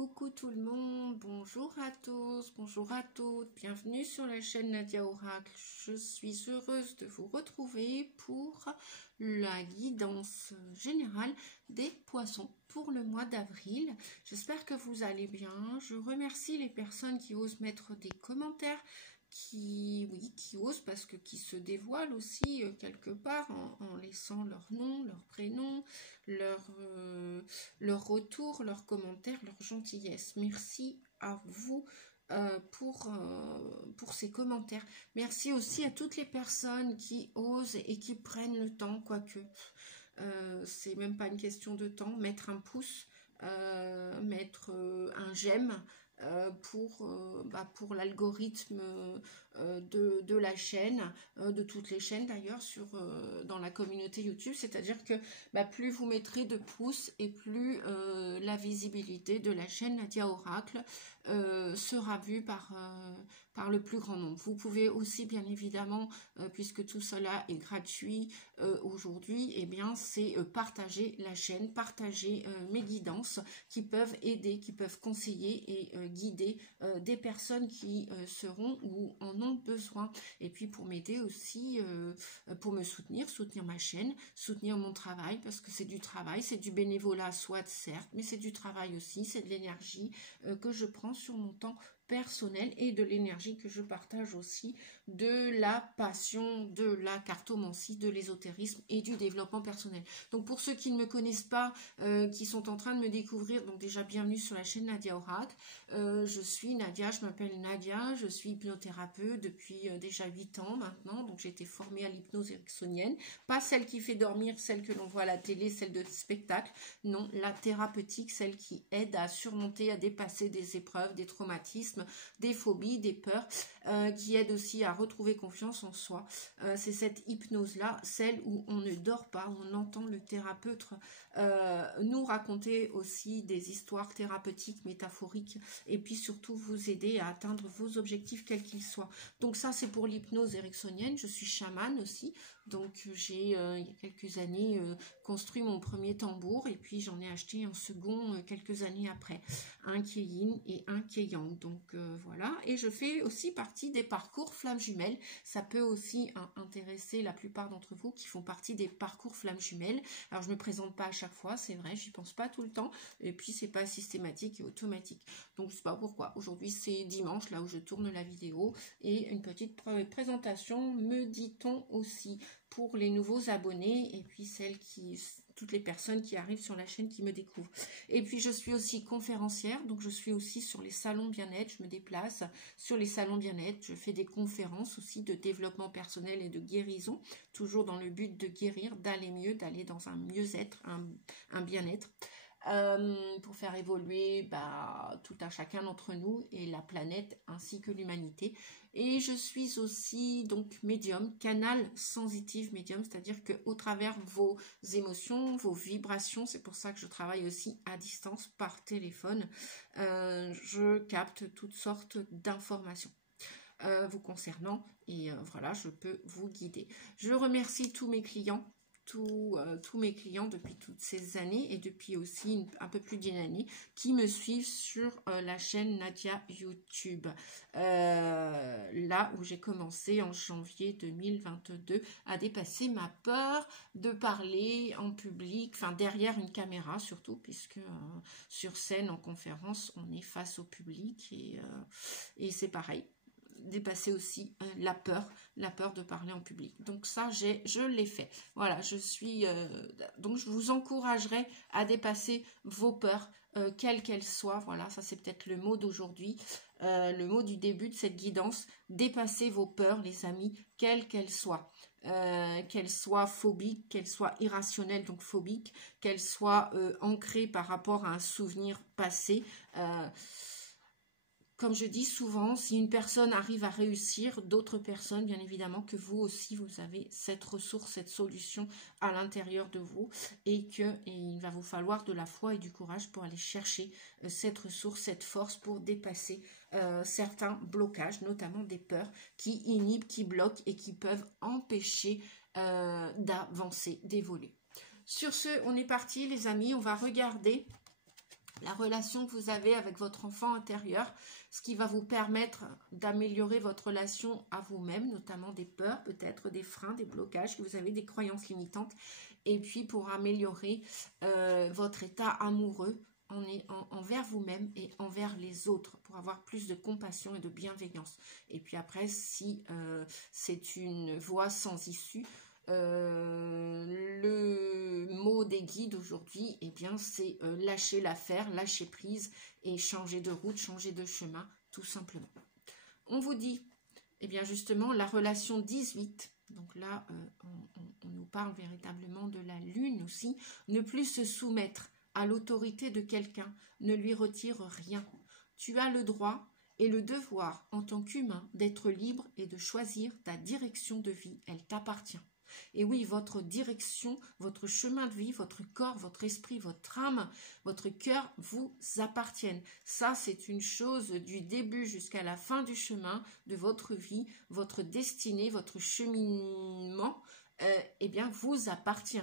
Coucou tout le monde, bonjour à tous, bonjour à toutes, bienvenue sur la chaîne Nadia Oracle. Je suis heureuse de vous retrouver pour la guidance générale des poissons pour le mois d'avril. J'espère que vous allez bien. Je remercie les personnes qui osent mettre des commentaires, qui osent parce que qui se dévoilent aussi quelque part en laissant leur nom, leur prénom, leur retour, leurs commentaires, leur gentillesse. Merci à vous pour ces commentaires. Merci aussi à toutes les personnes qui osent et qui prennent le temps, quoique c'est même pas une question de temps, mettre un pouce, mettre un j'aime, pour l'algorithme de la chaîne, de toutes les chaînes d'ailleurs dans la communauté YouTube, c'est-à-dire que plus vous mettrez de pouces et plus la visibilité de la chaîne Nadia Oracle sera vue par le plus grand nombre. Vous pouvez aussi bien évidemment, puisque tout cela est gratuit aujourd'hui, c'est partager la chaîne, partager mes guidances qui peuvent aider, qui peuvent conseiller et guider des personnes qui seront ou en ont besoin. Et puis pour m'aider aussi, pour me soutenir ma chaîne, soutenir mon travail, parce que c'est du travail, c'est du bénévolat soit certes, mais c'est du travail aussi, c'est de l'énergie que je prends sur mon temps personnel et de l'énergie que je partage aussi, de la passion, de la cartomancie, de l'ésotérisme et du développement personnel. Donc pour ceux qui ne me connaissent pas, qui sont en train de me découvrir, donc déjà bienvenue sur la chaîne Nadia Oracle. Je suis Nadia, je m'appelle Nadia, je suis hypnothérapeute depuis déjà 8 ans maintenant, donc j'ai été formée à l'hypnose ericksonienne, pas celle qui fait dormir, celle que l'on voit à la télé, celle de spectacle, non, la thérapeutique, celle qui aide à surmonter, à dépasser des épreuves, des traumatismes, des phobies, des peurs, qui aide aussi à retrouver confiance en soi. C'est cette hypnose-là, celle où on ne dort pas, où on entend le thérapeute nous raconter aussi des histoires thérapeutiques, métaphoriques, et puis surtout vous aider à atteindre vos objectifs quels qu'ils soient. Donc ça c'est pour l'hypnose ericksonienne. Je suis chamane aussi, donc j'ai il y a quelques années construit mon premier tambour et puis j'en ai acheté un second quelques années après, un qui est yin et un qui est yang. Donc voilà, et je fais aussi partie des parcours flammes jumelles. Ça peut aussi intéresser la plupart d'entre vous qui font partie des parcours flammes jumelles. Alors je me présente pas à chaque fois, c'est vrai, j'y pense pas tout le temps, et puis c'est pas systématique et automatique. Donc je sais pas pourquoi. Aujourd'hui c'est dimanche, là où je tourne la vidéo, et une petite présentation, me dit-on aussi, pour les nouveaux abonnés et puis toutes les personnes qui arrivent sur la chaîne qui me découvrent. Et puis je suis aussi conférencière, donc je suis aussi sur les salons bien-être, je me déplace sur les salons bien-être, je fais des conférences aussi de développement personnel et de guérison, toujours dans le but de guérir, d'aller mieux, d'aller dans un mieux-être, un bien-être. Pour faire évoluer tout un chacun d'entre nous et la planète ainsi que l'humanité. Et je suis aussi donc médium, canal sensitive médium, c'est-à-dire que au travers vos émotions, vos vibrations, c'est pour ça que je travaille aussi à distance par téléphone, je capte toutes sortes d'informations vous concernant et voilà, je peux vous guider. Je remercie tous mes clients, tous mes clients depuis toutes ces années et depuis aussi un peu plus d'une année qui me suivent sur la chaîne Nadia YouTube, là où j'ai commencé en janvier 2022 à dépasser ma peur de parler en public, enfin derrière une caméra surtout, puisque sur scène en conférence on est face au public et c'est pareil, dépasser aussi la peur de parler en public. Donc ça, je l'ai fait. Voilà, donc je vous encouragerai à dépasser vos peurs, quelles qu'elles soient. Voilà, ça c'est peut-être le mot d'aujourd'hui, le mot du début de cette guidance. Dépasser vos peurs, les amis, quelles qu'elles soient. Qu'elles soient phobiques, qu'elles soient irrationnelles, donc phobiques, qu'elles soient ancrées par rapport à un souvenir passé. Comme je dis souvent, si une personne arrive à réussir, d'autres personnes, bien évidemment que vous aussi, vous avez cette ressource, cette solution à l'intérieur de vous et il va vous falloir de la foi et du courage pour aller chercher cette ressource, cette force pour dépasser certains blocages, notamment des peurs qui inhibent, qui bloquent et qui peuvent empêcher d'avancer, d'évoluer. Sur ce, on est parti les amis, on va regarder la relation que vous avez avec votre enfant intérieur, ce qui va vous permettre d'améliorer votre relation à vous-même, notamment des peurs, peut-être des freins, des blocages, que vous avez des croyances limitantes, et puis pour améliorer votre état amoureux envers vous-même et envers les autres, pour avoir plus de compassion et de bienveillance. Et puis après, si c'est une voie sans issue, le mot des guides aujourd'hui, eh bien, c'est lâcher l'affaire, lâcher prise et changer de route, changer de chemin, tout simplement. On vous dit, eh bien, justement, la relation 18, donc là, on nous parle véritablement de la lune aussi, ne plus se soumettre à l'autorité de quelqu'un, ne lui retire rien. Tu as le droit et le devoir, en tant qu'humain, d'être libre et de choisir ta direction de vie, elle t'appartient. Et oui, votre direction, votre chemin de vie, votre corps, votre esprit, votre âme, votre cœur vous appartiennent. Ça, c'est une chose du début jusqu'à la fin du chemin de votre vie, votre destinée, votre cheminement, eh bien, vous appartient.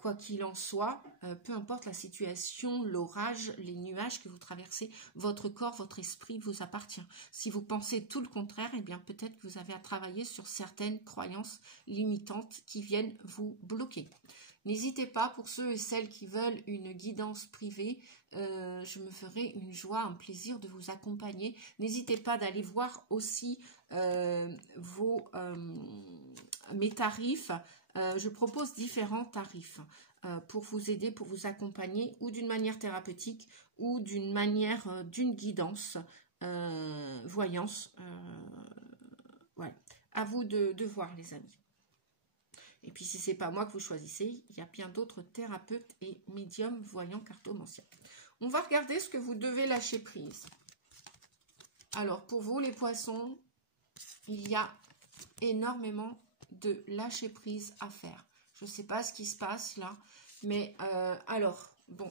Quoi qu'il en soit, peu importe la situation, l'orage, les nuages que vous traversez, votre corps, votre esprit vous appartient. Si vous pensez tout le contraire, eh bien peut-être que vous avez à travailler sur certaines croyances limitantes qui viennent vous bloquer. N'hésitez pas, pour ceux et celles qui veulent une guidance privée, je me ferai une joie, un plaisir de vous accompagner. N'hésitez pas d'aller voir aussi mes tarifs. Je propose différents tarifs pour vous aider, pour vous accompagner, ou d'une manière thérapeutique, ou d'une manière d'une guidance, voyance. Voilà. À vous de voir, les amis. Et puis, si ce n'est pas moi que vous choisissez, il y a bien d'autres thérapeutes et médiums, voyants, cartomanciens. On va regarder ce que vous devez lâcher prise. Alors, pour vous, les poissons, il y a énormément de lâcher prise à faire. Je ne sais pas ce qui se passe là, mais alors, bon,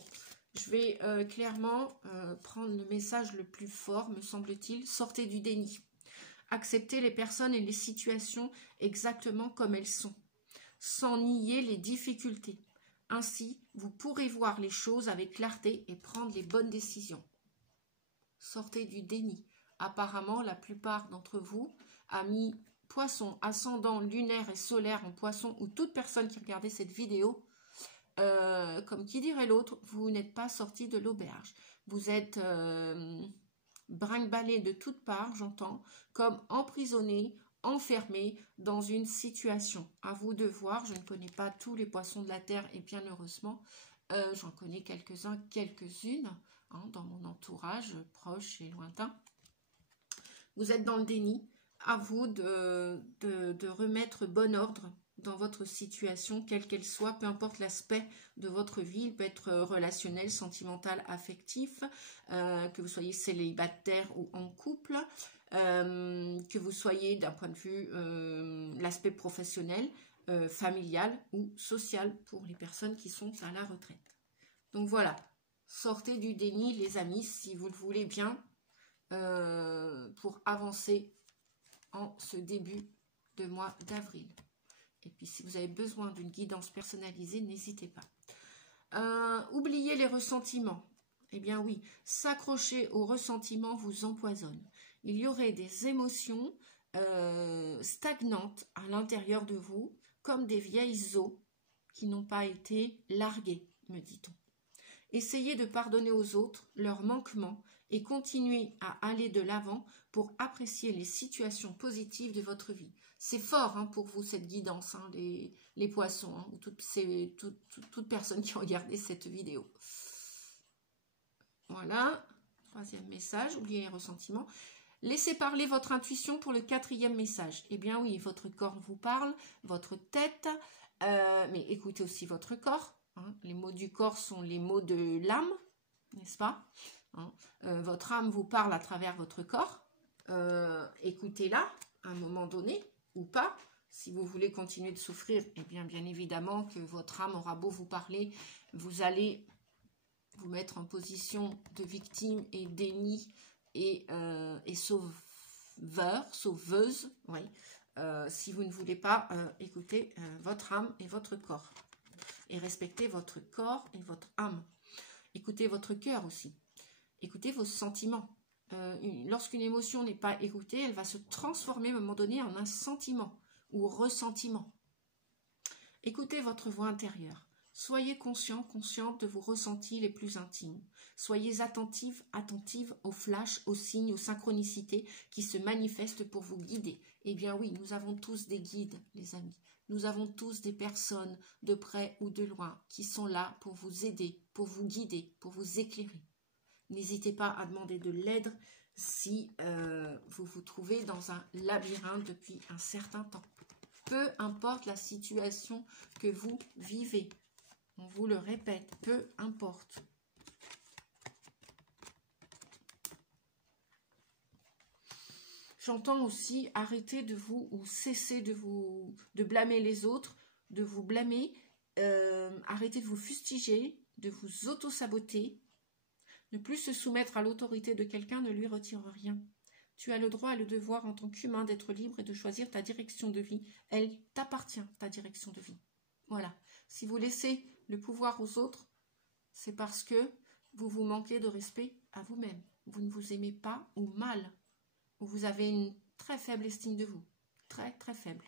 je vais clairement prendre le message le plus fort, me semble-t-il. Sortez du déni. Acceptez les personnes et les situations exactement comme elles sont, sans nier les difficultés. Ainsi, vous pourrez voir les choses avec clarté et prendre les bonnes décisions. Sortez du déni. Apparemment, la plupart d'entre vous a mis Poisson, ascendant lunaire et solaire en Poisson, ou toute personne qui regardait cette vidéo, comme qui dirait l'autre, vous n'êtes pas sorti de l'auberge. Vous êtes brinque-ballé de toutes parts, j'entends, comme emprisonné, enfermé dans une situation. À vous de voir, je ne connais pas tous les poissons de la Terre, et bien heureusement, j'en connais quelques-uns, quelques-unes, hein, dans mon entourage, proche et lointain. Vous êtes dans le déni. À vous de remettre bon ordre dans votre situation, quelle qu'elle soit, peu importe l'aspect de votre vie. Il peut être relationnel, sentimental, affectif, que vous soyez célibataire ou en couple, que vous soyez d'un point de vue l'aspect professionnel, familial ou social pour les personnes qui sont à la retraite. Donc voilà, sortez du déni, les amis, si vous le voulez bien, pour avancer en ce début de mois d'avril. Et puis si vous avez besoin d'une guidance personnalisée, n'hésitez pas. Oubliez les ressentiments. Eh bien oui, s'accrocher aux ressentiments vous empoisonne. Il y aurait des émotions stagnantes à l'intérieur de vous, comme des vieilles eaux qui n'ont pas été larguées, me dit-on. Essayez de pardonner aux autres leurs manquements et continuez à aller de l'avant pour apprécier les situations positives de votre vie. C'est fort hein, pour vous cette guidance, hein, les poissons, hein, ou toute personne qui a regardé cette vidéo. Voilà, troisième message, oubliez les ressentiments. Laissez parler votre intuition pour le quatrième message. Eh bien oui, votre corps vous parle, votre tête, mais écoutez aussi votre corps. Hein. Les mots du corps sont les mots de l'âme, n'est-ce pas? Hein. Votre âme vous parle à travers votre corps. Écoutez-la à un moment donné ou pas. Si vous voulez continuer de souffrir, eh bien évidemment que votre âme aura beau vous parler, vous allez vous mettre en position de victime et déni et sauveuse. Oui. Si vous ne voulez pas écouter votre âme et votre corps et respecter votre corps et votre âme. Écoutez votre cœur aussi. Écoutez vos sentiments. Lorsqu'une émotion n'est pas écoutée, elle va se transformer à un moment donné en un sentiment ou ressentiment. Écoutez votre voix intérieure. Soyez conscient, consciente de vos ressentis les plus intimes. Soyez attentive, attentive aux flashs, aux signes, aux synchronicités qui se manifestent pour vous guider. Eh bien oui, nous avons tous des guides, les amis. Nous avons tous des personnes de près ou de loin qui sont là pour vous aider, pour vous guider, pour vous éclairer. N'hésitez pas à demander de l'aide si vous vous trouvez dans un labyrinthe depuis un certain temps. Peu importe la situation que vous vivez, on vous le répète, peu importe. J'entends aussi arrêter de vous ou cesser de blâmer les autres, de vous blâmer, arrêter de vous fustiger, de vous auto-saboter. Ne plus se soumettre à l'autorité de quelqu'un ne lui retire rien. Tu as le droit et le devoir en tant qu'humain d'être libre et de choisir ta direction de vie. Elle t'appartient, ta direction de vie. Voilà. Si vous laissez le pouvoir aux autres, c'est parce que vous vous manquez de respect à vous-même. Vous ne vous aimez pas ou mal. Ou vous avez une très faible estime de vous. Très, très faible.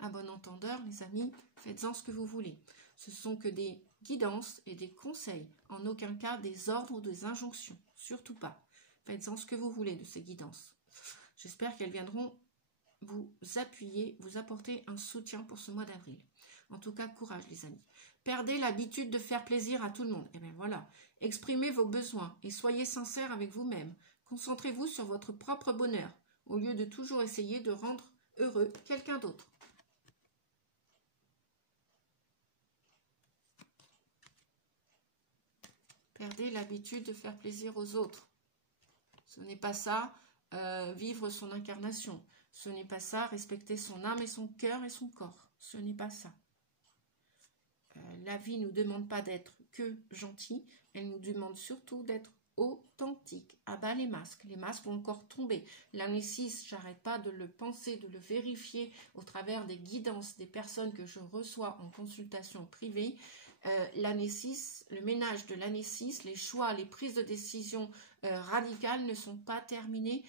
À bon entendeur, les amis, faites-en ce que vous voulez. Ce sont que des guidances et des conseils. En aucun cas des ordres ou des injonctions. Surtout pas. Faites-en ce que vous voulez de ces guidances. J'espère qu'elles viendront vous appuyer, vous apporter un soutien pour ce mois d'avril. En tout cas, courage les amis. Perdez l'habitude de faire plaisir à tout le monde. Et bien voilà, exprimez vos besoins et soyez sincères avec vous-même. Concentrez-vous sur votre propre bonheur, au lieu de toujours essayer de rendre heureux quelqu'un d'autre. Perdez l'habitude de faire plaisir aux autres. Ce n'est pas ça, vivre son incarnation. Ce n'est pas ça, respecter son âme et son cœur et son corps. Ce n'est pas ça. La vie ne nous demande pas d'être que gentil, elle nous demande surtout d'être authentique. À bas les masques vont encore tomber. L'année 6, j'arrête pas de le penser, de le vérifier au travers des guidances des personnes que je reçois en consultation privée. L'année 6, le ménage de l'année 6, les choix, les prises de décision radicales ne sont pas terminées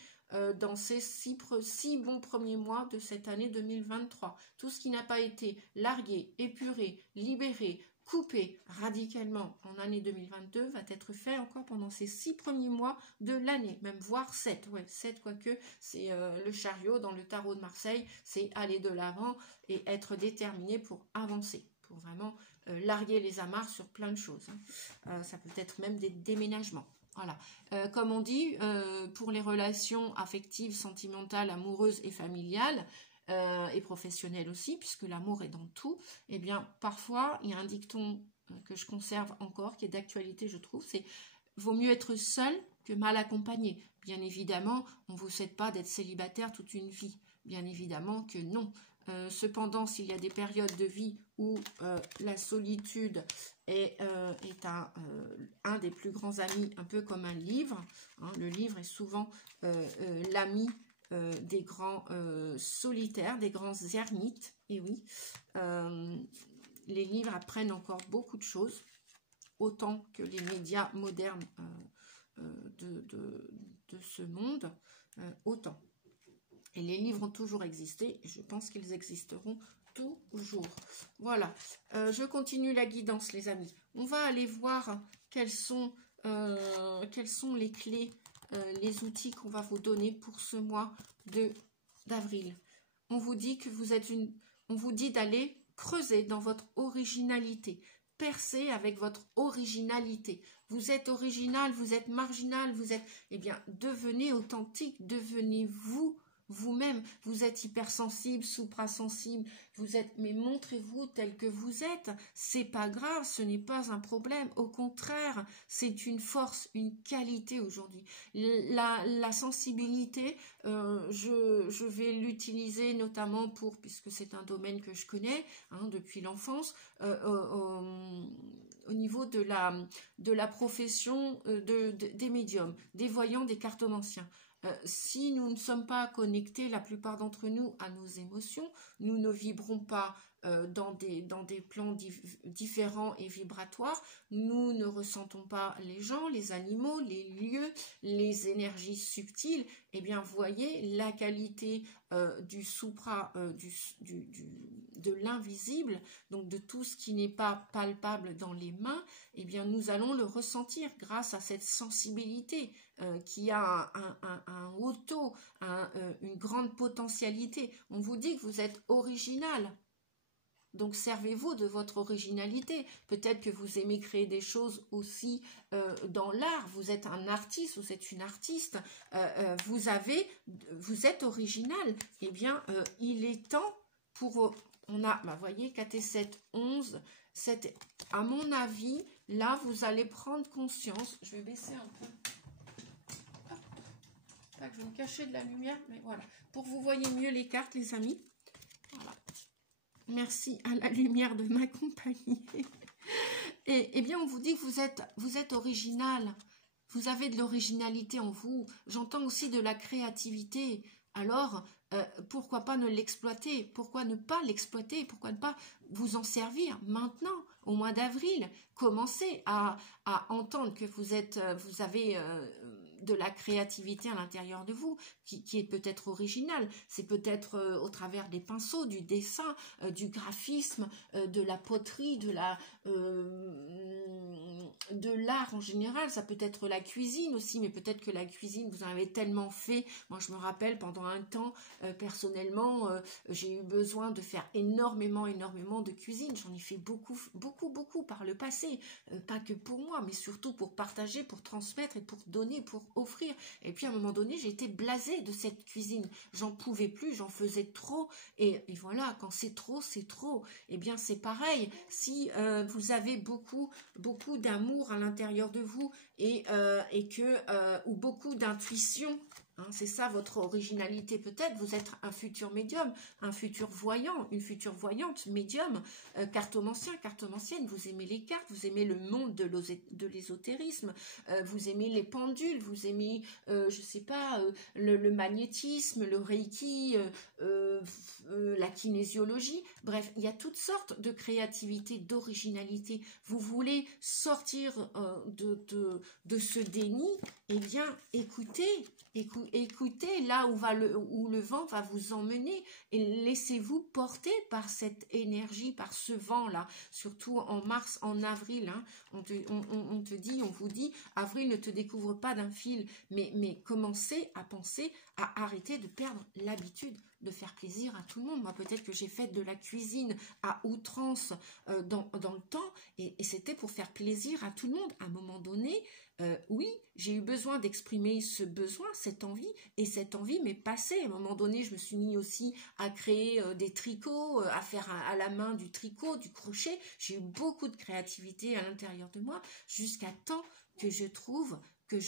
dans ces 6 bons premiers mois de cette année 2023. Tout ce qui n'a pas été largué, épuré, libéré, coupé radicalement en année 2022 va être fait encore pendant ces 6 premiers mois de l'année, même voire 7. Ouais, 7 quoique, c'est le chariot dans le tarot de Marseille, c'est aller de l'avant et être déterminé pour avancer, pour vraiment larguer les amarres sur plein de choses. Ça peut être même des déménagements. Voilà. Comme on dit, pour les relations affectives, sentimentales, amoureuses et familiales, et professionnelles aussi, puisque l'amour est dans tout, eh bien, parfois, il y a un dicton que je conserve encore, qui est d'actualité, je trouve, c'est « vaut mieux être seul que mal accompagné ». Bien évidemment, on ne vous souhaite pas d'être célibataire toute une vie. Bien évidemment que non. Cependant, s'il y a des périodes de vie où la solitude est un des plus grands amis, un peu comme un livre, hein, le livre est souvent l'ami des grands solitaires, des grands ermites, et oui, les livres apprennent encore beaucoup de choses, autant que les médias modernes de ce monde, autant. Et les livres ont toujours existé, et je pense qu'ils existeront toujours. Voilà, je continue la guidance, les amis. On va aller voir quelles sont les clés, les outils qu'on va vous donner pour ce mois d'avril. On vous dit que on vous dit d'aller creuser dans votre originalité. Percez avec votre originalité. Vous êtes original, vous êtes marginal, vous êtes... Eh bien, devenez authentique, devenez vous-même. Vous êtes hypersensible, suprasensible, mais montrez-vous tel que vous êtes. C'est pas grave, ce n'est pas un problème. Au contraire, c'est une force, une qualité aujourd'hui. La sensibilité, je vais l'utiliser notamment puisque c'est un domaine que je connais depuis l'enfance, au niveau de la profession des médiums, des voyants, des cartomanciens. Si nous ne sommes pas connectés, la plupart d'entre nous, à nos émotions, nous ne vibrons pas dans des plans différents et vibratoires, nous ne ressentons pas les gens, les animaux, les lieux, les énergies subtiles. Eh bien, voyez, la qualité du supra, de l'invisible, donc de tout ce qui n'est pas palpable dans les mains, eh bien, nous allons le ressentir grâce à cette sensibilité qui a un haut taux, une grande potentialité. On vous dit que vous êtes original. Donc servez-vous de votre originalité. Peut-être que vous aimez créer des choses aussi dans l'art. Vous êtes un artiste, vous êtes une artiste. Vous êtes original. Eh bien, il est temps pour... On a, bah, voyez, 4 et 7, 11. À mon avis, là, vous allez prendre conscience. Je vais baisser un peu. Pas que je vais me cacher de la lumière, mais voilà. Pour que vous voyez mieux les cartes, les amis. Voilà. Merci à la lumière de m'accompagner. Et bien, on vous dit que vous êtes original. Vous avez de l'originalité en vous. J'entends aussi de la créativité. Alors, pourquoi pas ne l'exploiter? Pourquoi ne pas l'exploiter? Pourquoi ne pas vous en servir maintenant, au mois d'avril? Commencez à entendre que vous avez... de la créativité à l'intérieur de vous, qui est peut-être originale. C'est peut-être au travers des pinceaux, du dessin, du graphisme, de la poterie, de l'art en général. Ça peut être la cuisine aussi, mais peut-être que la cuisine, vous en avez tellement fait. Moi, je me rappelle, pendant un temps, personnellement, j'ai eu besoin de faire énormément de cuisine. J'en ai fait beaucoup par le passé. Pas que pour moi, mais surtout pour partager, pour transmettre et pour donner, pour offrir. Et puis à un moment donné, j'ai été blasée de cette cuisine. J'en pouvais plus, j'en faisais trop. Et voilà, quand c'est trop, c'est trop. Eh bien, c'est pareil. Si vous avez beaucoup d'amour à l'intérieur de vous ou beaucoup d'intuition, hein, c'est ça votre originalité peut-être. Vous êtes un futur médium, un futur voyant, une future voyante, médium, cartomancienne. Vous aimez les cartes, vous aimez le monde de l'ésotérisme, vous aimez les pendules, vous aimez, je sais pas, le magnétisme, le reiki, la kinésiologie. Bref, il y a toutes sortes de créativité, d'originalité. Vous voulez sortir de ce déni? Eh bien, écoutez là où le vent va vous emmener, et laissez-vous porter par cette énergie, par ce vent-là, surtout en mars, en avril. Hein, on vous dit, avril ne te découvre pas d'un fil, mais commencez à penser à arrêter de perdre l'habitude de faire plaisir à tout le monde. Moi, peut-être que j'ai fait de la cuisine à outrance dans le temps, et c'était pour faire plaisir à tout le monde. À un moment donné, oui, j'ai eu besoin d'exprimer ce besoin, cette envie, et cette envie m'est passée. À un moment donné, je me suis mis aussi à créer des tricots, à faire à la main du tricot, du crochet. J'ai eu beaucoup de créativité à l'intérieur de moi, jusqu'à temps que je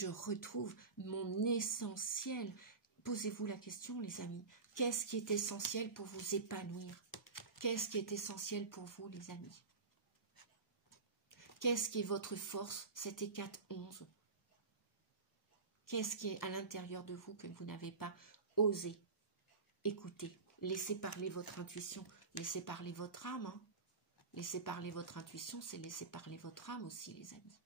retrouve mon essentiel. Posez-vous la question, les amis. Qu'est-ce qui est essentiel pour vous épanouir? Qu'est-ce qui est essentiel pour vous, les amis? Qu'est-ce qui est votre force? C'était 4-11. Qu'est-ce qui est à l'intérieur de vous que vous n'avez pas osé écouter? Laissez parler votre intuition, laissez parler votre âme. Hein. Laissez parler votre intuition, c'est laisser parler votre âme aussi, les amis.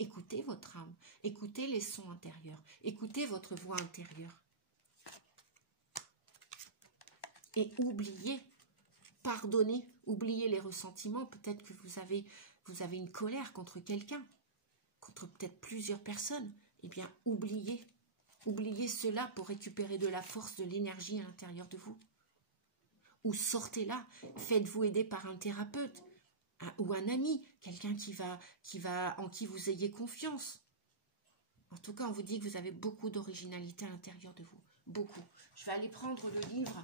Écoutez votre âme, écoutez les sons intérieurs, écoutez votre voix intérieure. Et oubliez, pardonnez, oubliez les ressentiments. Peut-être que vous avez une colère contre quelqu'un, contre peut-être plusieurs personnes. Eh bien, oubliez cela pour récupérer de la force, de l'énergie à l'intérieur de vous. Ou sortez-la, faites-vous aider par un thérapeute ou un ami, quelqu'un en qui vous ayez confiance. En tout cas, on vous dit que vous avez beaucoup d'originalité à l'intérieur de vous. Beaucoup. Je vais aller prendre le livre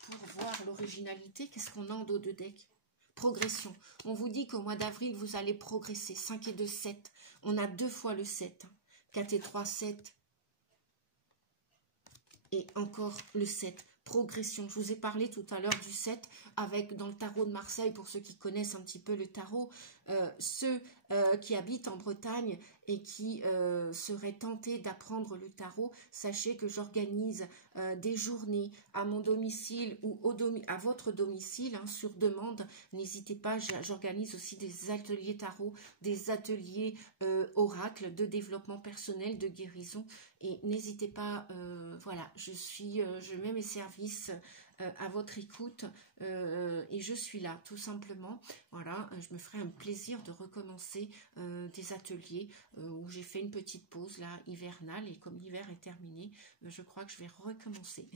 pour voir l'originalité. Qu'est-ce qu'on a en dos de deck? Progression. On vous dit qu'au mois d'avril, vous allez progresser. 5 et 2, 7. On a 2 fois le 7. 4 et 3, 7. Et encore le 7. Progression. Je vous ai parlé tout à l'heure du 7 dans le tarot de Marseille, pour ceux qui connaissent un petit peu le tarot. Ceux qui habitent en Bretagne et qui seraient tentés d'apprendre le tarot, sachez que j'organise des journées à mon domicile ou à votre domicile, hein, sur demande. N'hésitez pas, j'organise aussi des ateliers tarot, des ateliers oracle, de développement personnel, de guérison. Et n'hésitez pas, voilà, je mets mes services à votre écoute et je suis là tout simplement. Voilà, je me ferai un plaisir de recommencer des ateliers où j'ai fait une petite pause là hivernale, et comme l'hiver est terminé, je crois que je vais recommencer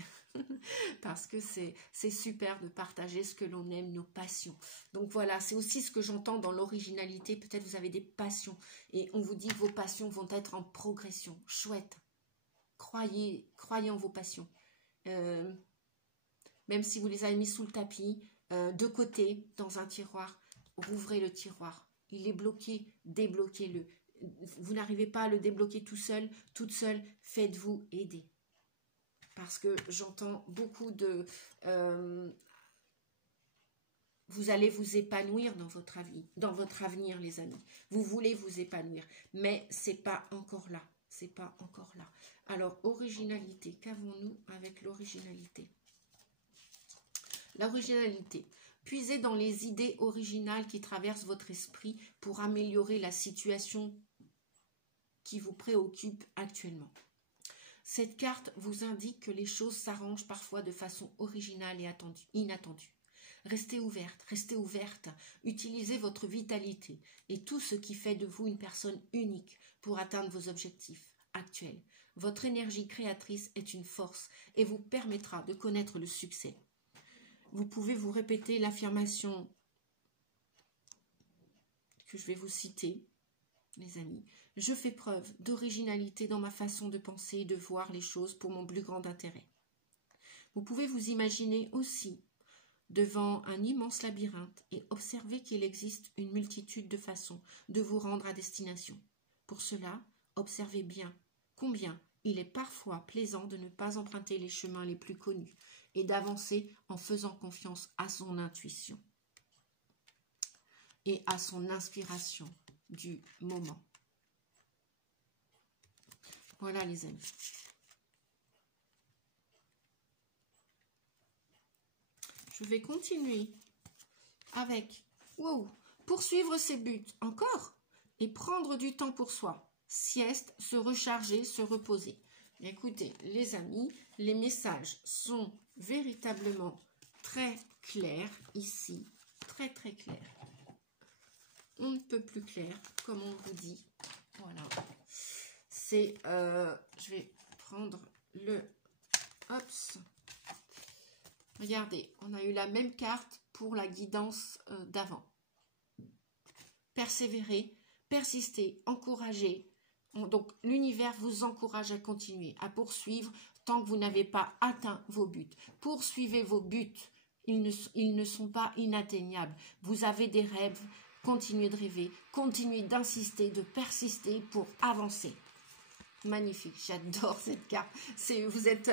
parce que c'est super de partager ce que l'on aime, nos passions. Donc voilà, c'est aussi ce que j'entends dans l'originalité. Peut-être vous avez des passions et on vous dit que vos passions vont être en progression. Chouette, croyez en vos passions. Même si vous les avez mis sous le tapis, de côté, dans un tiroir, rouvrez le tiroir. Il est bloqué, débloquez-le. Vous n'arrivez pas à le débloquer tout seul, toute seule, faites-vous aider. Parce que j'entends beaucoup de... vous allez vous épanouir dans votre avenir, les amis. Vous voulez vous épanouir, mais c'est pas encore là. C'est pas encore là. Alors, originalité, qu'avons-nous avec l'originalité ? L'originalité. Puisez dans les idées originales qui traversent votre esprit pour améliorer la situation qui vous préoccupe actuellement. Cette carte vous indique que les choses s'arrangent parfois de façon originale et inattendue. Restez ouverte, utilisez votre vitalité et tout ce qui fait de vous une personne unique pour atteindre vos objectifs actuels. Votre énergie créatrice est une force et vous permettra de connaître le succès. Vous pouvez vous répéter l'affirmation que je vais vous citer, les amis. Je fais preuve d'originalité dans ma façon de penser et de voir les choses pour mon plus grand intérêt. Vous pouvez vous imaginer aussi devant un immense labyrinthe et observer qu'il existe une multitude de façons de vous rendre à destination. Pour cela, observez bien combien il est parfois plaisant de ne pas emprunter les chemins les plus connus et d'avancer en faisant confiance à son intuition et à son inspiration du moment. Voilà les amis. Je vais continuer avec poursuivre ses buts encore et prendre du temps pour soi. Sieste, se recharger, se reposer. Écoutez, les amis, les messages sont véritablement très clairs ici. Très, très clairs. On ne peut plus clair, comme on vous dit. Voilà. C'est, je vais prendre le... Hops. Regardez, on a eu la même carte pour la guidance d'avant. Persévérer, persister, encourager. Donc, l'univers vous encourage à continuer, à poursuivre tant que vous n'avez pas atteint vos buts. Poursuivez vos buts. Ils ne sont pas inatteignables. Vous avez des rêves. Continuez de rêver. Continuez d'insister, de persister pour avancer. Magnifique, j'adore cette carte. Vous êtes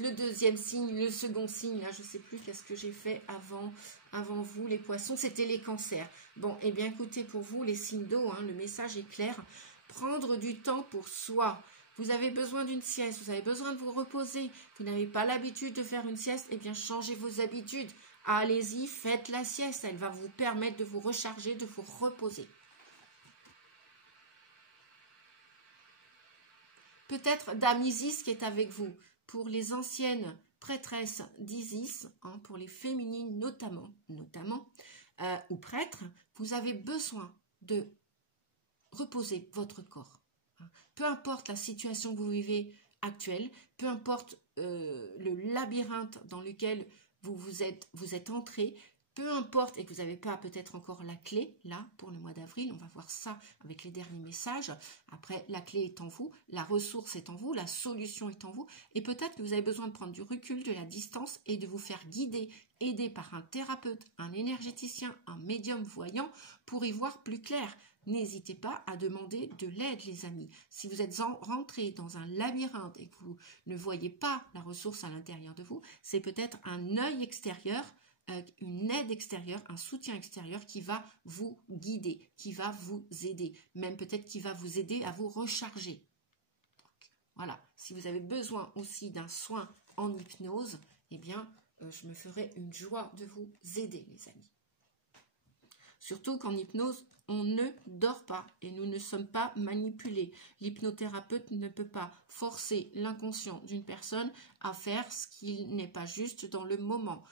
le deuxième signe, le second signe. Là, je ne sais plus qu'est-ce que j'ai fait avant vous, les poissons. C'était les cancers. Bon, eh bien, écoutez, pour vous, les signes d'eau, hein, le message est clair. Prendre du temps pour soi. Vous avez besoin d'une sieste, vous avez besoin de vous reposer. Vous n'avez pas l'habitude de faire une sieste, eh bien, changez vos habitudes. Allez-y, faites la sieste. Elle va vous permettre de vous recharger, de vous reposer. Peut-être Dame Isis qui est avec vous. Pour les anciennes prêtresses d'Isis, hein, pour les féminines notamment ou prêtres, vous avez besoin de reposer votre corps. Peu importe la situation que vous vivez actuelle, peu importe le labyrinthe dans lequel vous êtes entré, peu importe, et que vous n'avez pas peut-être encore la clé, là, pour le mois d'avril, on va voir ça avec les derniers messages. Après, la clé est en vous, la ressource est en vous, la solution est en vous, et peut-être que vous avez besoin de prendre du recul, de la distance, et de vous faire guider, aider par un thérapeute, un énergéticien, un médium voyant, pour y voir plus clair. N'hésitez pas à demander de l'aide, les amis. Si vous êtes rentré dans un labyrinthe et que vous ne voyez pas la ressource à l'intérieur de vous, c'est peut-être un œil extérieur une aide extérieure, un soutien extérieur qui va vous guider, qui va vous aider, même peut-être qui va vous aider à vous recharger. Donc, voilà, si vous avez besoin aussi d'un soin en hypnose, eh bien, je me ferai une joie de vous aider, les amis. Surtout qu'en hypnose, on ne dort pas et nous ne sommes pas manipulés. L'hypnothérapeute ne peut pas forcer l'inconscient d'une personne à faire ce qui n'est pas juste dans le moment.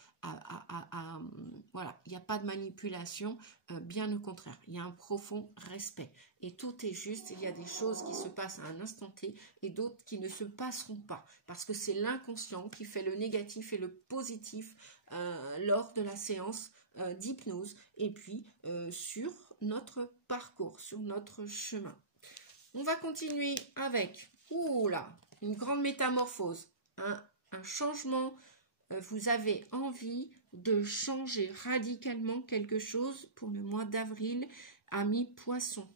Voilà, il n'y a pas de manipulation, bien au contraire. Il y a un profond respect. Et tout est juste, il y a des choses qui se passent à un instant T et d'autres qui ne se passeront pas. Parce que c'est l'inconscient qui fait le négatif et le positif lors de la séance d'hypnose et puis sur notre parcours, sur notre chemin. On va continuer avec une grande métamorphose, un changement. Vous avez envie de changer radicalement quelque chose pour le mois d'avril à mi-poisson.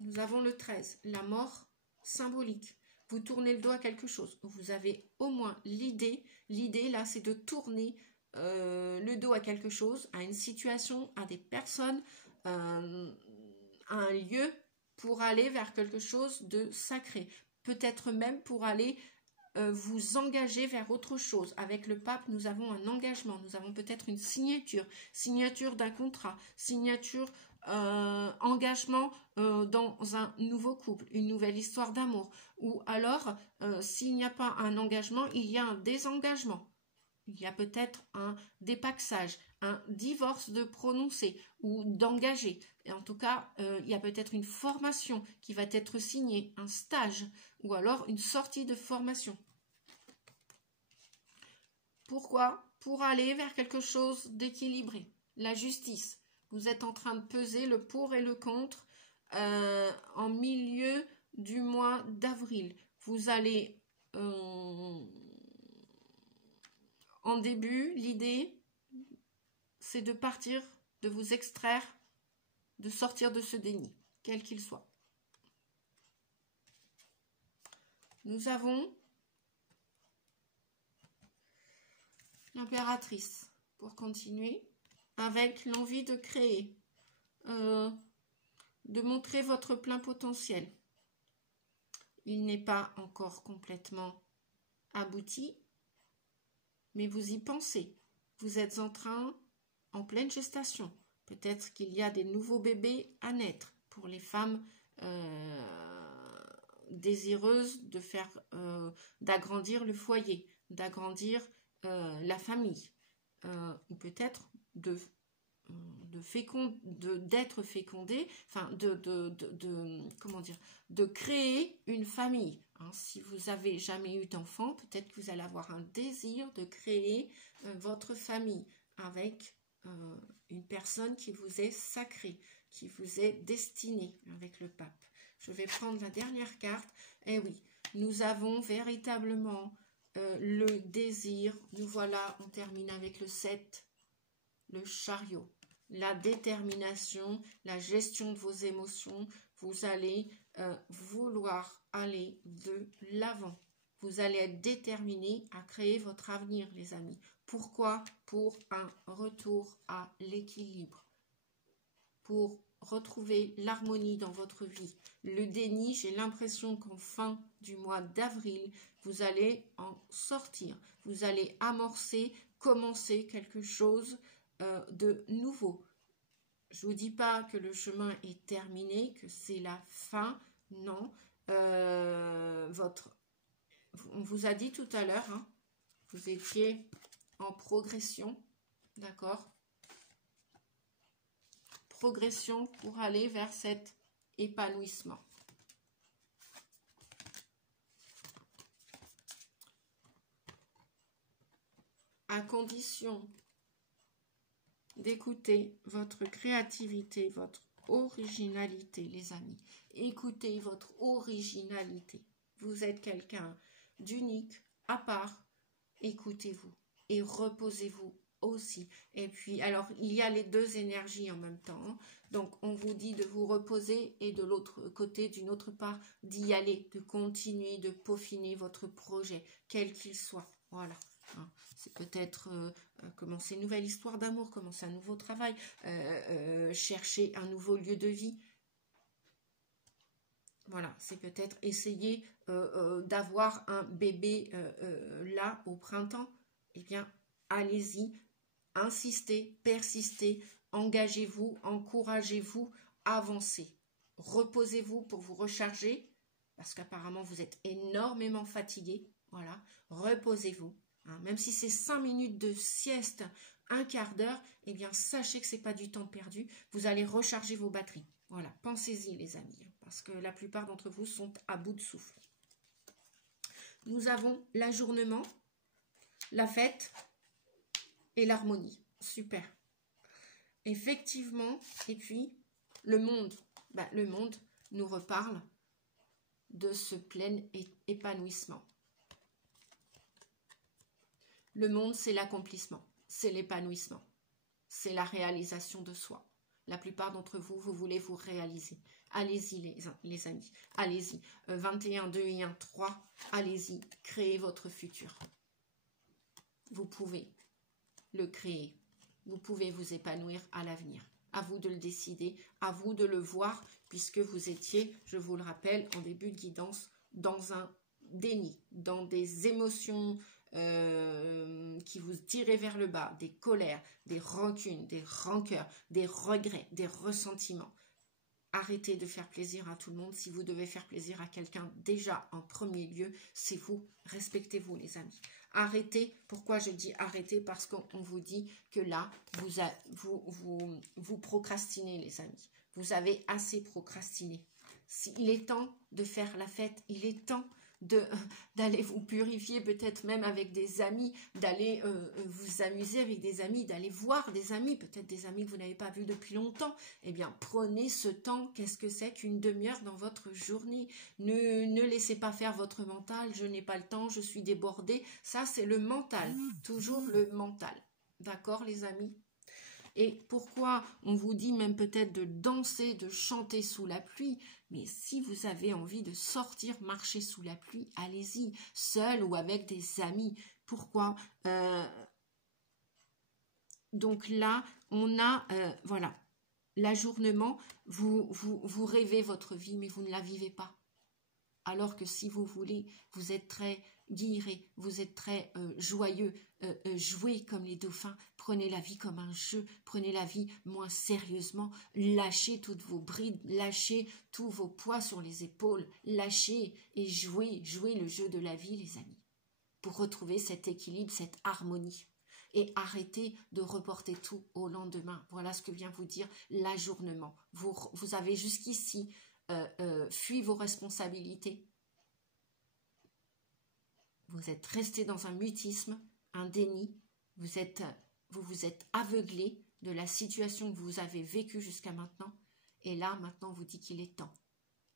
Nous avons le 13, la mort symbolique. Vous tournez le dos à quelque chose. Vous avez au moins l'idée. L'idée là, c'est de tourner le dos à quelque chose, à une situation, à des personnes, à un lieu pour aller vers quelque chose de sacré. Peut-être même pour aller vous engager vers autre chose. Avec le pape, nous avons un engagement, nous avons peut-être une signature d'un contrat, engagement dans un nouveau couple, une nouvelle histoire d'amour. Ou alors, s'il n'y a pas un engagement, il y a un désengagement. Il y a peut-être un dépaxage, un divorce de prononcer ou d'engager. Et en tout cas, il y a peut-être une formation qui va être signée, un stage ou alors une sortie de formation. Pourquoi? Pour aller vers quelque chose d'équilibré. La justice. Vous êtes en train de peser le pour et le contre en milieu du mois d'avril. Vous allez... En début, l'idée, c'est de partir, de vous extraire, de sortir de ce déni, quel qu'il soit. Nous avons l'impératrice, pour continuer, avec l'envie de créer, de montrer votre plein potentiel. Il n'est pas encore complètement abouti, mais vous y pensez. Vous êtes en pleine gestation. Peut-être qu'il y a des nouveaux bébés à naître pour les femmes désireuses de d'agrandir le foyer, d'agrandir la famille, ou peut-être d'être fécondé, enfin de créer une famille. Si vous n'avez jamais eu d'enfant, peut-être que vous allez avoir un désir de créer votre famille avec une personne qui vous est sacrée, qui vous est destinée avec le pape. Je vais prendre la dernière carte. Eh oui, nous avons véritablement le désir. Nous voilà, on termine avec le 7, le chariot. La détermination, la gestion de vos émotions. Vous allez vouloir aller de l'avant. Vous allez être déterminé à créer votre avenir, les amis. Pourquoi? Pour un retour à l'équilibre. Pour retrouver l'harmonie dans votre vie. Le déni, j'ai l'impression qu'en fin du mois d'avril, vous allez en sortir. Vous allez commencer quelque chose de nouveau. Je ne vous dis pas que le chemin est terminé, que c'est la fin. Non. On vous a dit tout à l'heure, vous étiez en progression. D'accord? Progression pour aller vers cet épanouissement. À condition d'écouter votre créativité, votre originalité, les amis. Écoutez votre originalité. Vous êtes quelqu'un d'unique, à part. Écoutez-vous et reposez-vous aussi. Et puis, alors, il y a les deux énergies en même temps. Donc, on vous dit de vous reposer et de l'autre côté, d'une autre part, d'y aller, de continuer, de peaufiner votre projet, quel qu'il soit. Voilà. Hein. C'est peut-être commencer une nouvelle histoire d'amour, commencer un nouveau travail, chercher un nouveau lieu de vie. Voilà, c'est peut-être essayer d'avoir un bébé là au printemps. Eh bien, allez-y, insistez, persistez, engagez-vous, encouragez-vous, avancez. Reposez-vous pour vous recharger, parce qu'apparemment vous êtes énormément fatigué. Voilà, reposez-vous. Hein. Même si c'est 5 minutes de sieste, un quart d'heure, eh bien sachez que ce n'est pas du temps perdu. Vous allez recharger vos batteries. Voilà, pensez-y les amis, parce que la plupart d'entre vous sont à bout de souffle. Nous avons l'ajournement, la fête et l'harmonie. Super. Effectivement, et puis le monde. Le monde nous reparle de ce plein épanouissement. Le monde, c'est l'accomplissement, c'est l'épanouissement, c'est la réalisation de soi. La plupart d'entre vous, vous voulez vous réaliser. Allez-y les amis, allez-y. 21, 2 et 1, 3, allez-y, créez votre futur. Vous pouvez le créer. Vous pouvez vous épanouir à l'avenir. À vous de le décider, à vous de le voir, puisque vous étiez, je vous le rappelle, en début de guidance, dans un déni, dans des émotions qui vous tiraient vers le bas, des colères, des rancunes, des rancœurs, des regrets, des ressentiments. Arrêtez de faire plaisir à tout le monde. Si vous devez faire plaisir à quelqu'un, déjà en premier lieu, c'est vous. Respectez-vous les amis. Arrêtez. Pourquoi je dis arrêtez? Parce qu'on vous dit que là, vous procrastinez les amis. Vous avez assez procrastiné. Il est temps de faire la fête. Il est temps d'aller vous purifier, peut-être même avec des amis, d'aller vous amuser avec des amis, d'aller voir des amis, peut-être des amis que vous n'avez pas vus depuis longtemps. Eh bien, prenez ce temps. Qu'est-ce que c'est qu'une demi-heure dans votre journée? Ne laissez pas faire votre mental. Je n'ai pas le temps, je suis débordée. Ça, c'est le mental. Toujours le mental. D'accord, les amis? Et pourquoi on vous dit même peut-être de danser, de chanter sous la pluie? Mais si vous avez envie de sortir, marcher sous la pluie, allez-y, seul ou avec des amis. Pourquoi? Donc là, on a, voilà, l'ajournement, vous rêvez votre vie, mais vous ne la vivez pas. Alors que si vous voulez, vous êtes très guiré, vous êtes très joyeux, jouez comme les dauphins, prenez la vie comme un jeu, prenez la vie moins sérieusement, lâchez toutes vos brides, lâchez tous vos poids sur les épaules, lâchez et jouez le jeu de la vie les amis, pour retrouver cet équilibre, cette harmonie. Et arrêtez de reporter tout au lendemain. Voilà ce que vient vous dire l'ajournement. Vous avez jusqu'ici fui vos responsabilités. Vous êtes resté dans un mutisme, un déni. Vous vous êtes aveuglé de la situation que vous avez vécue jusqu'à maintenant. Et là, maintenant, on vous dit qu'il est temps.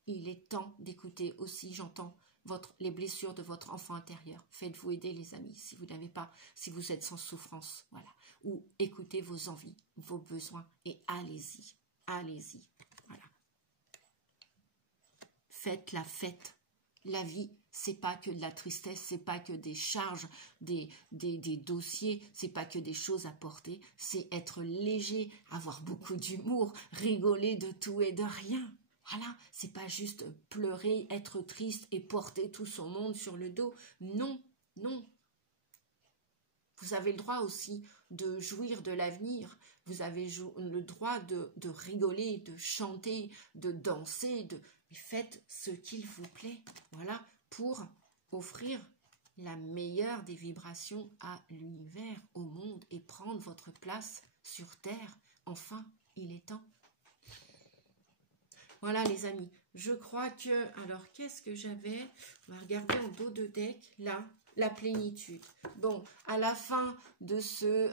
Il est temps d'écouter aussi, j'entends, les blessures de votre enfant intérieur. Faites-vous aider, les amis, si vous n'avez pas, si vous êtes sans souffrance, voilà. Ou écoutez vos envies, vos besoins et allez-y, allez-y, voilà. Faites la fête. La vie, c'est pas que de la tristesse, c'est pas que des charges, des dossiers, c'est pas que des choses à porter, c'est être léger, avoir beaucoup d'humour, rigoler de tout et de rien. Voilà, c'est pas juste pleurer, être triste et porter tout son monde sur le dos. Non, non. Vous avez le droit aussi de jouir de l'avenir. Vous avez le droit de rigoler, de chanter, de danser, mais faites ce qu'il vous plaît. Voilà, pour offrir la meilleure des vibrations à l'univers, au monde et prendre votre place sur Terre. Enfin, il est temps. Voilà les amis, je crois que... Alors, qu'est-ce que j'avais? On va regarder en dos de deck, là, la plénitude. Bon, à la fin de ce...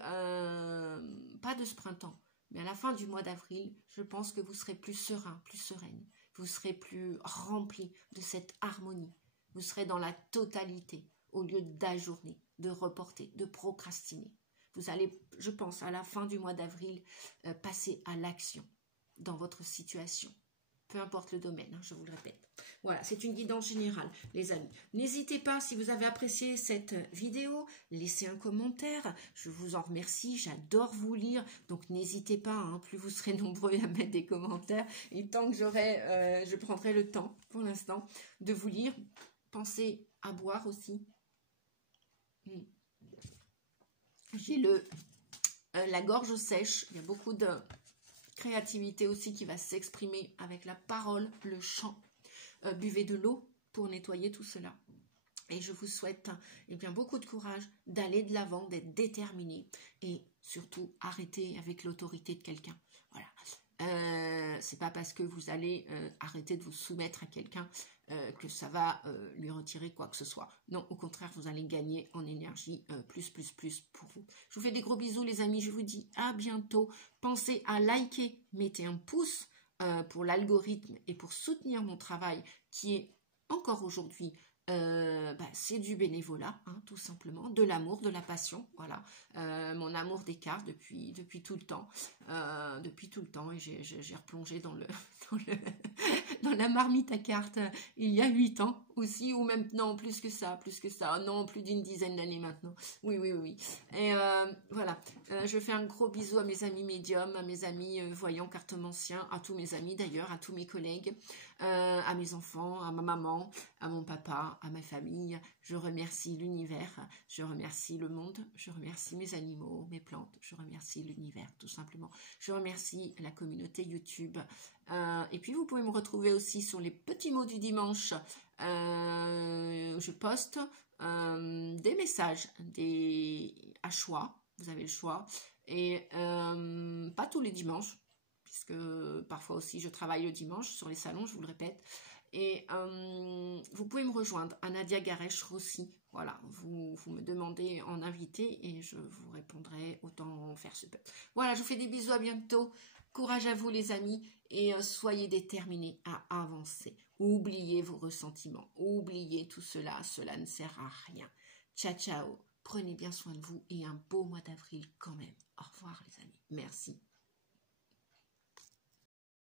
pas de ce printemps, mais à la fin du mois d'avril, je pense que vous serez plus serein, plus sereine. Vous serez plus rempli de cette harmonie. Vous serez dans la totalité, au lieu d'ajourner, de reporter, de procrastiner. Vous allez, je pense, à la fin du mois d'avril, passer à l'action dans votre situation. Peu importe le domaine, hein, je vous le répète. Voilà, c'est une guidance générale, les amis. N'hésitez pas, si vous avez apprécié cette vidéo, laissez un commentaire. Je vous en remercie, j'adore vous lire. Donc n'hésitez pas, hein, plus vous serez nombreux à mettre des commentaires. Et tant que je prendrai le temps, pour l'instant, de vous lire. Pensez à boire aussi. J'ai la gorge sèche. Il y a beaucoup de créativité aussi qui va s'exprimer avec la parole, le chant. Buvez de l'eau pour nettoyer tout cela. Et je vous souhaite bien, beaucoup de courage, d'aller de l'avant, d'être déterminé. Et surtout, arrêtez avec l'autorité de quelqu'un. Voilà. C'est pas parce que vous allez arrêter de vous soumettre à quelqu'un que ça va lui retirer quoi que ce soit. Non, au contraire, vous allez gagner en énergie plus pour vous. Je vous fais des gros bisous les amis, je vous dis à bientôt. Pensez à liker, mettez un pouce pour l'algorithme et pour soutenir mon travail qui est encore aujourd'hui c'est du bénévolat, hein, tout simplement, de l'amour, de la passion, voilà, mon amour des cartes depuis tout le temps, et j'ai replongé dans dans la marmite à cartes il y a 8 ans aussi, ou même, non, plus que ça, non, plus d'une dizaine d'années maintenant, oui, et voilà, je fais un gros bisou à mes amis médiums, à mes amis voyants, cartomanciens, à tous mes amis d'ailleurs, à tous mes collègues, à mes enfants, à ma maman, à mon papa, à ma famille. Je remercie l'univers, je remercie le monde, je remercie mes animaux, mes plantes, je remercie l'univers tout simplement. Je remercie la communauté YouTube. Et puis vous pouvez me retrouver aussi sur les petits mots du dimanche. Je poste des messages, à choix, vous avez le choix. Et pas tous les dimanches, puisque parfois aussi je travaille le dimanche sur les salons, je vous le répète. Et vous pouvez me rejoindre à Nadia Garesh-Rossi. Voilà, vous me demandez en invité et je vous répondrai autant faire se peut. Voilà, je vous fais des bisous, à bientôt. Courage à vous les amis et soyez déterminés à avancer. Oubliez vos ressentiments, oubliez tout cela, cela ne sert à rien. Ciao, ciao, prenez bien soin de vous et un beau mois d'avril quand même. Au revoir les amis, merci.